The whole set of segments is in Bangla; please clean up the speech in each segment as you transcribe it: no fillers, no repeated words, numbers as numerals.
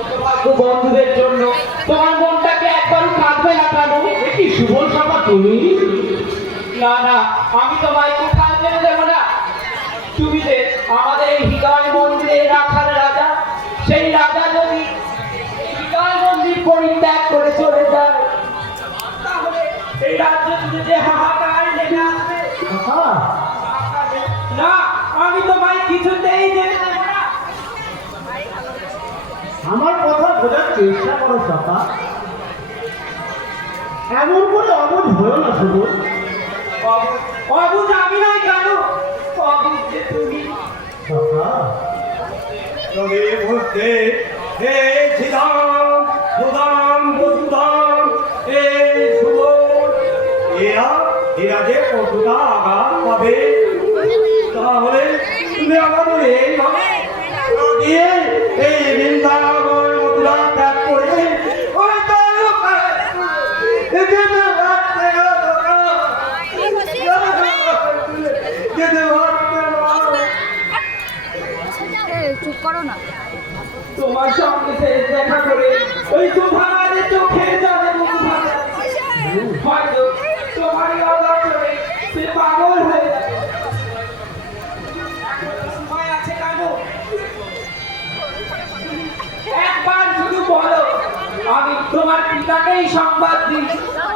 হতভাগ্য বন্ধুদের জন্য তোমার মনটাকে একবারও কাঁদবে না কেন? কি সুবল সভা তুমি? না না, আমি তোমায় কোথাও যেতে দেবো না। তুমি যে আমাদের এই হৃদয় মন্দিরে রাখার রাজা, সেই রাজা যদি হৃদয় মন্দির পরিত্যাগ করে চলে যায়, তাহলে এই রাজ্য জুড়ে যে হাহাকার লেগে আসবে। না, আমি তোমায় কিছুতেই যেতে দেবো না। আমার কথা বোঝার চেষ্টা করো সভা। এমন করে অবুঝ হয়েও না সুবল। অবুঝ আমি নয় কেন, অবুঝ যে তুমি। সভা তবে বলতে হে ছিদাম সুদাম বসুদাম এই সুবল এরা যে কতটা আঘাত পাবে, তাহলে তুমি আমাদের এইভাবে দিয়ে এই বৃন্দাবন মথুরা ত্যাগ করে ওই যেতে পারতে চুপ করো না। তোমার সঙ্গে শেষ দেখা করে ওই সুধামাদের চোখের জলে মুখ ভাসা, হয়তো তোমারই অদর্শনে সে পাগল হয়ে যাবে। এখনো সময় আছে কেন? একবার শুধু বলো, আমি তোমার পিতাকেই সংবাদ দিই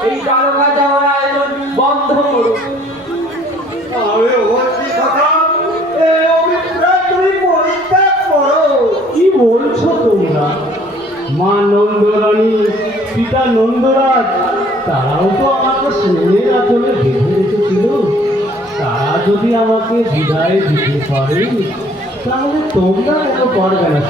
এই দ্বারকা যাওয়ার আয়োজন বন্ধ করুন। আমি বলছি কথা এই অভিপ্রায় তুমি পরিত্যাগ করো। কি বলছো তোমরা? মা নন্দরানী, পিতা নন্দরাজ, তারাও তো আমাকে স্নেহের আচলে বেঁধে রেখেছিল। তারা যদি আমাকে বিদায় দিতে পারে, তাহলে তোমরা কেন পারবে না?